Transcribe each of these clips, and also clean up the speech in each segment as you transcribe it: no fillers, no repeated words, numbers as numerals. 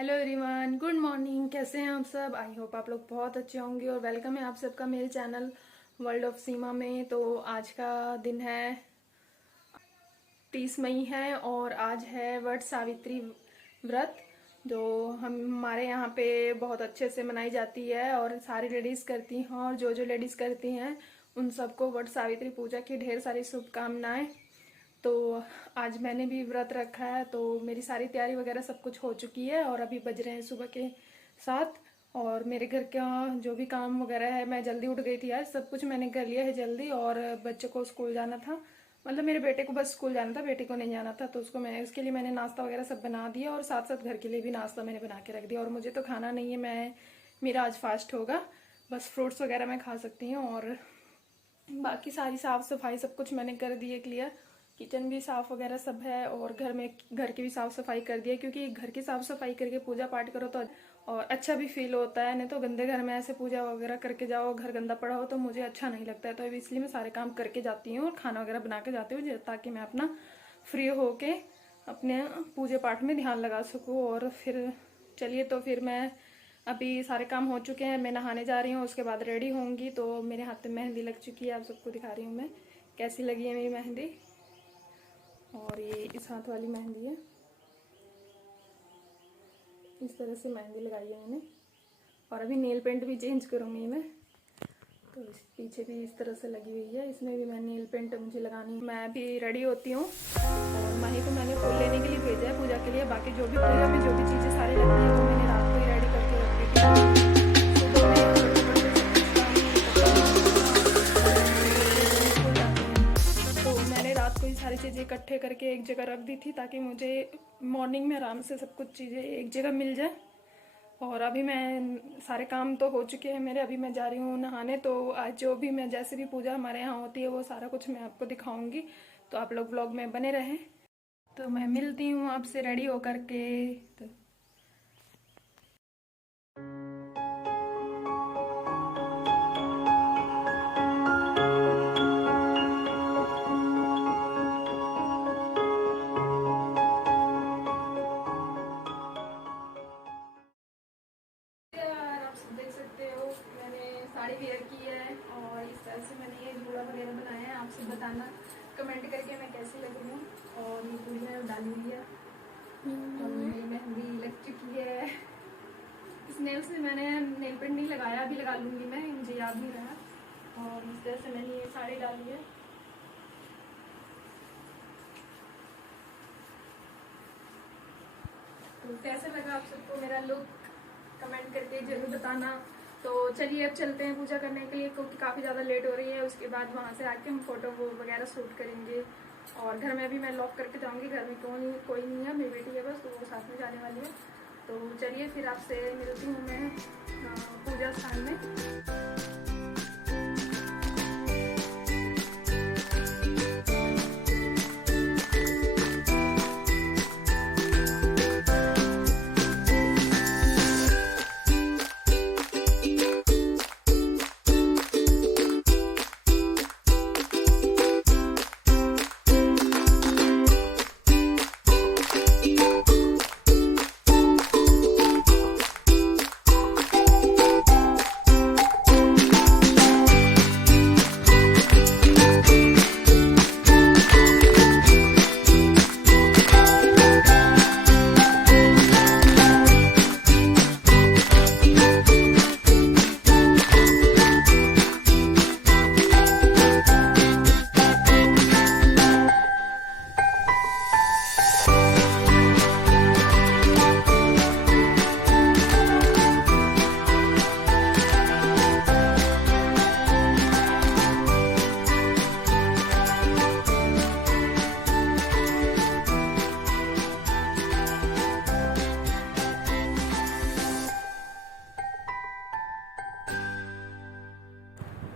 Hello everyone, good morning. कैसे हैं आप सब? आई होप आप लोग बहुत अच्छे होंगे और वेलकम है आप सबका मेरे चैनल वर्ल्ड ऑफ सीमा में। तो आज का दिन है 30 मई है और आज है वट सावित्री व्रत, जो हमारे यहाँ पे बहुत अच्छे से मनाई जाती है और सारी लेडीज़ करती हैं। और जो जो लेडीज़ करती हैं उन सबको वट सावित्री पूजा की ढेर सारी शुभकामनाएं। तो आज मैंने भी व्रत रखा है, तो मेरी सारी तैयारी वगैरह सब कुछ हो चुकी है और अभी बज रहे हैं सुबह के 7। और मेरे घर का जो भी काम वगैरह है, मैं जल्दी उठ गई थी आज, सब कुछ मैंने कर लिया है जल्दी। और बच्चे को स्कूल जाना था, मतलब मेरे बेटे को बस स्कूल जाना था, बेटी को नहीं जाना था। तो उसके लिए मैंने नाश्ता वगैरह सब बना दिया और साथ साथ घर के लिए भी नाश्ता मैंने बना के रख दिया। और मुझे तो खाना नहीं है, मेरा आज फास्ट होगा, बस फ्रूट्स वगैरह मैं खा सकती हूँ। और बाकी सारी साफ सफाई सब कुछ मैंने कर दी है क्लियर। किचन भी साफ वगैरह सब है और घर की भी साफ सफाई कर दी है, क्योंकि घर की साफ सफाई करके पूजा पाठ करो तो और अच्छा भी फील होता है। नहीं तो गंदे घर में ऐसे पूजा वगैरह करके जाओ, घर गंदा पड़ा हो तो मुझे अच्छा नहीं लगता है। तो इसलिए मैं सारे काम करके जाती हूँ और खाना वगैरह बना के जाती हूँ, ताकि मैं अपना फ्री होके अपने पूजा पाठ में ध्यान लगा सकूँ। और फिर चलिए, तो फिर मैं अभी सारे काम हो चुके हैं, मैं नहाने जा रही हूँ, उसके बाद रेडी होंगी। तो मेरे हाथ में मेहंदी लग चुकी है, आप सबको दिखा रही हूँ मैं कैसी लगी है मेरी मेहंदी। और ये इस हाथ वाली मेहंदी है, इस तरह से मेहंदी लगाई है मैंने। और अभी नेल पेंट भी चेंज करूँगी मैं, तो इस पीछे भी इस तरह से लगी हुई है, इसमें भी मैं नेल पेंट मुझे लगानी है। मैं भी रेडी होती हूँ और माही को मैंने फूल लेने के लिए भेजा है पूजा के लिए। बाकी जो भी पूजा में जो भी चीज़ें सारी लगती हैं वो मैंने रात को ही रेडी करके रख दी थी। कोई सारी चीज़ें इकट्ठे करके एक जगह रख दी थी, ताकि मुझे मॉर्निंग में आराम से सब कुछ चीज़ें एक जगह मिल जाए। और अभी मैं सारे काम तो हो चुके हैं मेरे, अभी मैं जा रही हूँ नहाने। तो आज जो भी मैं जैसे भी पूजा हमारे यहाँ होती है वो सारा कुछ मैं आपको दिखाऊंगी, तो आप लोग व्लॉग में बने रहें। तो मैं मिलती हूँ आपसे रेडी होकर के। तो आप सब देख सकते हो मैंने साड़ी वेयर की है और इस तरह से मैंने ये झूला वगैरह बनाया है। आप सब बताना कमेंट करके मैं कैसी लग रही हूँ। और ये गुड़िया डाली हुई है और मेरी मेहंदी लग चुकी है। इस नेल से मैंने नेल पेंट नहीं लगाया, अभी लगा लूँगी मैं, मुझे याद नहीं रहा। और इस तरह से मैंने ये साड़ी डाली है। तो कैसे लगा आप सबको मेरा लुक, कमेंट करके जरूर बताना। तो चलिए अब चलते हैं पूजा करने के लिए, क्योंकि काफ़ी ज़्यादा लेट हो रही है। उसके बाद वहाँ से आके हम फोटो वगैरह शूट करेंगे। और घर में भी मैं लॉक करके जाऊँगी, घर में कोई नहीं है, मेरी बेटी है बस, तो वो साथ में जाने वाली है। तो चलिए फिर आपसे मिलती हूँ मैं पूजा स्थान में।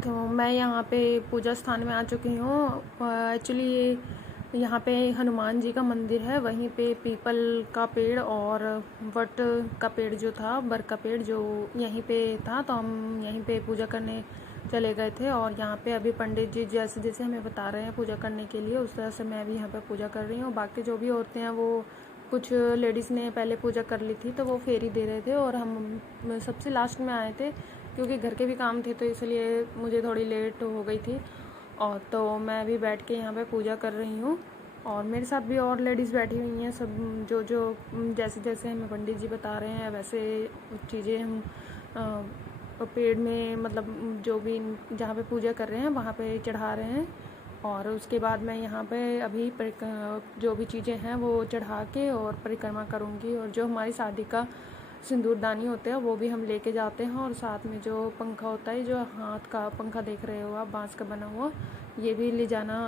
तो मैं यहाँ पे पूजा स्थान में आ चुकी हूँ। एक्चुअली यहाँ पे हनुमान जी का मंदिर है, वहीं पे पीपल का पेड़ और वट का पेड़ जो था, बर का पेड़ जो यहीं पे था, तो हम यहीं पे पूजा करने चले गए थे। और यहाँ पे अभी पंडित जी जैसे जैसे हमें बता रहे हैं पूजा करने के लिए, उस तरह से मैं भी यहाँ पे पूजा कर रही हूँ। बाकी जो भी औरतें हैं वो कुछ लेडीज़ ने पहले पूजा कर ली थी तो वो फेरी दे रहे थे, और हम सबसे लास्ट में आए थे क्योंकि घर के भी काम थे, तो इसलिए मुझे थोड़ी लेट हो गई थी। और तो मैं भी बैठ के यहाँ पे पूजा कर रही हूँ, और मेरे साथ भी और लेडीज़ बैठी हुई हैं। सब जो जो जैसे जैसे हमें पंडित जी बता रहे हैं वैसे चीज़ें हम पेड़ में, मतलब जो भी जहाँ पे पूजा कर रहे हैं वहाँ पे चढ़ा रहे हैं। और उसके बाद मैं यहाँ पे अभी जो भी चीज़ें हैं वो चढ़ा के और परिक्रमा करूँगी। और जो हमारी शादी का सिंदूरदानी होता है वो भी हम लेके जाते हैं, और साथ में जो पंखा होता है, जो हाथ का पंखा देख रहे हो आप, बांस का बना हुआ, ये भी ले जाना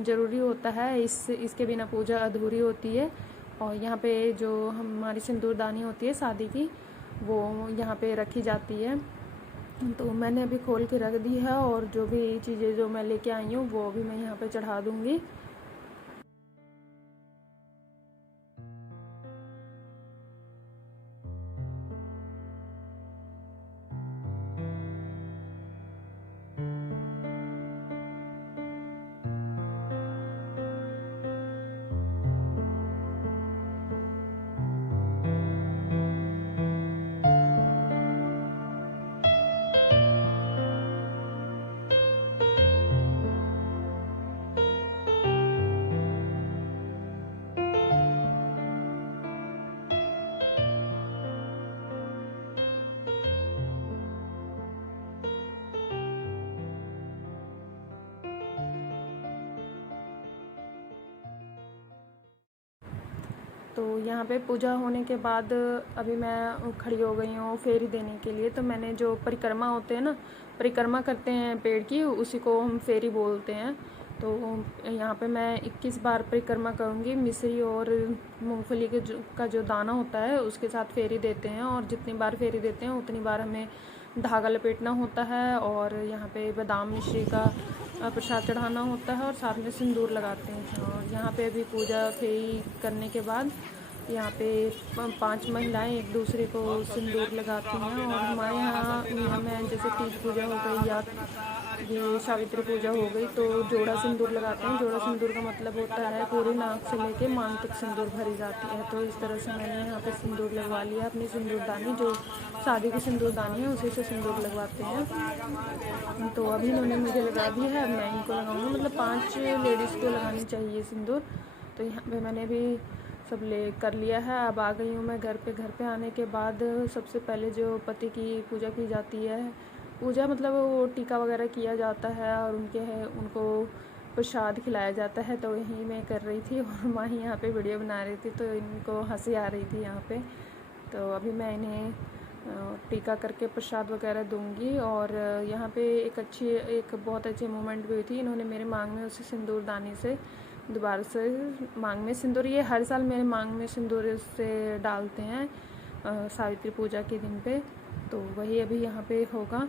ज़रूरी होता है। इसके बिना पूजा अधूरी होती है। और यहाँ पे जो हमारी सिंदूरदानी होती है शादी की, वो यहाँ पे रखी जाती है। तो मैंने अभी खोल के रख दी है, और जो भी चीज़ें जो मैं लेके आई हूँ वो भी मैं यहाँ पे चढ़ा दूँगी। तो यहाँ पे पूजा होने के बाद अभी मैं खड़ी हो गई हूँ फेरी देने के लिए। तो मैंने जो परिक्रमा होते हैं ना, परिक्रमा करते हैं पेड़ की, उसी को हम फेरी बोलते हैं। तो यहाँ पे मैं 21 बार परिक्रमा करूँगी। मिश्री और मूंगफली के का जो दाना होता है उसके साथ फेरी देते हैं, और जितनी बार फेरी देते हैं उतनी बार हमें धागा लपेटना होता है, और यहाँ पे बादाम मिश्री का प्रसाद चढ़ाना होता है, और साथ में सिंदूर लगाते हैं। और यहाँ पे अभी पूजा फेरी करने के बाद यहाँ पे 5 महिलाएं एक दूसरे को सिंदूर लगाती हैं। और हमारे यहाँ नियम है, जैसे तीज पूजा हो गई या ये सावित्री पूजा हो गई, तो जोड़ा सिंदूर लगाते हैं। जोड़ा सिंदूर का मतलब होता है पूरी नाक से लेके मांग तक सिंदूर भरी जाती है। तो इस तरह से मैंने यहाँ पे सिंदूर लगवा लिया। अपनी सिंदूरदानी, जो शादी की सिंदूरदानी है, उसी से सिंदूर लगवाते हैं। तो अभी इन्होंने मुझे लगा दी है, अब मैं इनको लगाऊंगी। मतलब 5 लेडीज़ को लगानी चाहिए सिंदूर। तो यहाँ पे मैंने भी सब ले कर लिया है। अब आ गई हूँ मैं घर पे। घर पे आने के बाद सबसे पहले जो पति की पूजा की जाती है, पूजा मतलब वो टीका वगैरह किया जाता है, और उनको प्रसाद खिलाया जाता है। तो यही मैं कर रही थी, और माँ ही यहाँ पे वीडियो बना रही थी, तो इनको हंसी आ रही थी यहाँ पे। तो अभी मैं इन्हें टीका करके प्रसाद वगैरह दूंगी। और यहाँ पे एक बहुत अच्छी मोमेंट भी हुई थी। इन्होंने मेरे मांग में उसी सिंदूरदानी से दोबारा से मांग में सिंदूर, ये हर साल मेरे मांग में सिंदूर से डालते हैं सावित्री पूजा के दिन पे। तो वही अभी यहाँ पे होगा।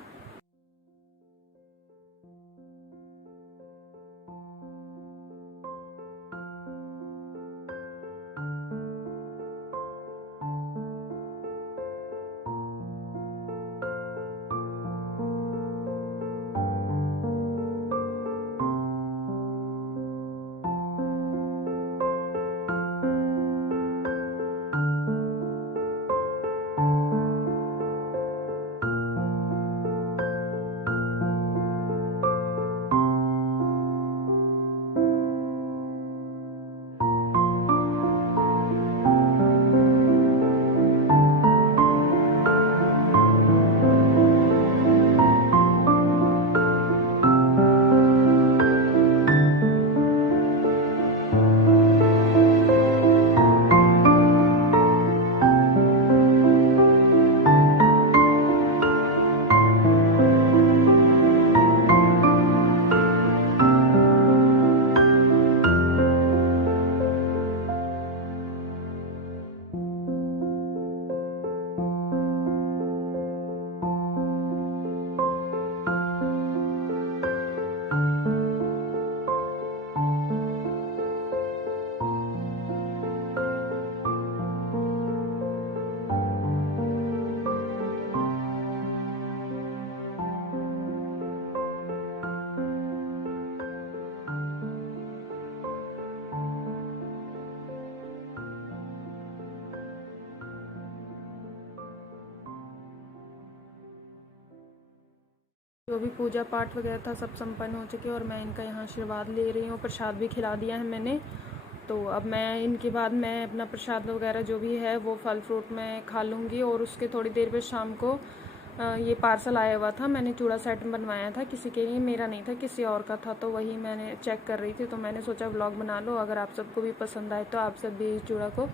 जो भी पूजा पाठ वगैरह था सब संपन्न हो चुके और मैं इनका यहाँ आशीर्वाद ले रही हूँ। प्रसाद भी खिला दिया है मैंने। तो अब मैं इनके बाद मैं अपना प्रसाद वगैरह जो भी है वो फल फ्रूट में खा लूँगी। और उसके थोड़ी देर बाद शाम को ये पार्सल आया हुआ था, मैंने चूड़ा सेट बनवाया था किसी के लिए, मेरा नहीं था किसी और का था, तो वही मैंने चेक कर रही थी। तो मैंने सोचा व्लॉग बना लो, अगर आप सबको भी पसंद आए तो आप सब भी इस चूड़ा को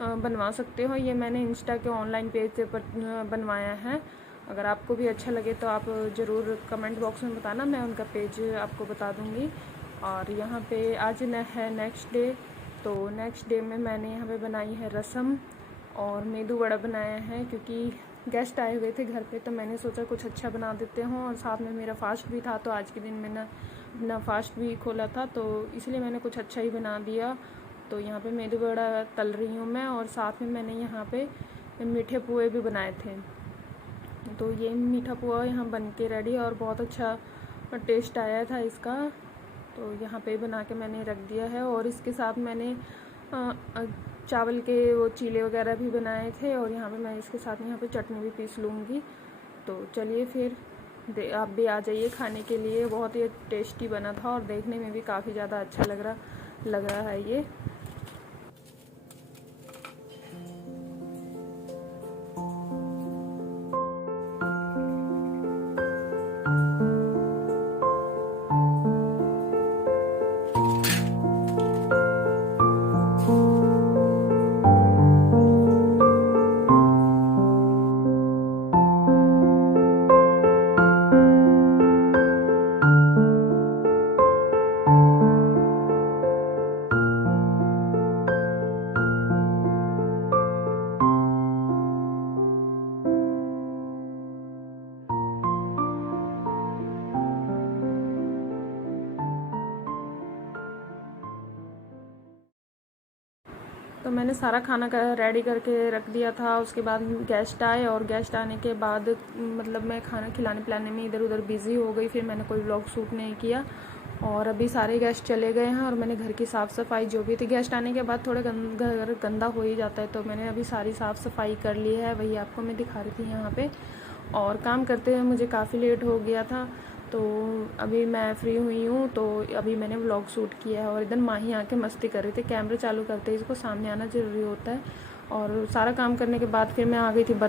बनवा सकते हो। ये मैंने इंस्टा के ऑनलाइन पेज से बनवाया है। अगर आपको भी अच्छा लगे तो आप ज़रूर कमेंट बॉक्स में बताना, मैं उनका पेज आपको बता दूँगी। और यहाँ पे आज न है नेक्स्ट डे, तो नेक्स्ट डे में मैंने यहाँ पे बनाई है रसम और मेदू वड़ा बनाया है, क्योंकि गेस्ट आए हुए थे घर पे, तो मैंने सोचा कुछ अच्छा बना देते हों। और साथ में मेरा फास्ट भी था, तो आज के दिन मैंने अपना फास्ट भी खोला था, तो इसलिए मैंने कुछ अच्छा ही बना दिया। तो यहाँ पे मेदू वड़ा तल रही हूँ मैं, और साथ में मैंने यहाँ पे मीठे पुए भी बनाए थे। तो ये मीठा पुआ यहाँ बन के रेडी, और बहुत अच्छा टेस्ट आया था इसका। तो यहाँ पे बना के मैंने रख दिया है। और इसके साथ मैंने चावल के वो चीले वगैरह भी बनाए थे, और यहाँ पे मैं इसके साथ यहाँ पे चटनी भी पीस लूँगी। तो चलिए फिर आप भी आ जाइए खाने के लिए। बहुत ही टेस्टी बना था और देखने में भी काफ़ी ज़्यादा अच्छा लग रहा है ये। तो मैंने सारा खाना रेडी करके रख दिया था। उसके बाद गेस्ट आए, और गेस्ट आने के बाद मतलब मैं खाना खिलाने पिलाने में इधर उधर बिज़ी हो गई, फिर मैंने कोई व्लॉग शूट नहीं किया। और अभी सारे गेस्ट चले गए हैं, और मैंने घर की साफ़ सफाई जो भी थी, गेस्ट आने के बाद थोड़ा घर गंदा हो ही जाता है, तो मैंने अभी सारी साफ़ सफाई कर ली है। वही आपको मैं दिखा रही थी यहाँ पे। और काम करते हुए मुझे काफ़ी लेट हो गया था, तो अभी मैं फ्री हुई हूँ, तो अभी मैंने व्लॉग शूट किया है। और इधर माही आके मस्ती कर रही थी, कैमरे चालू करते ही इसको सामने आना ज़रूरी होता है। और सारा काम करने के बाद फिर मैं आ गई थी बर्तन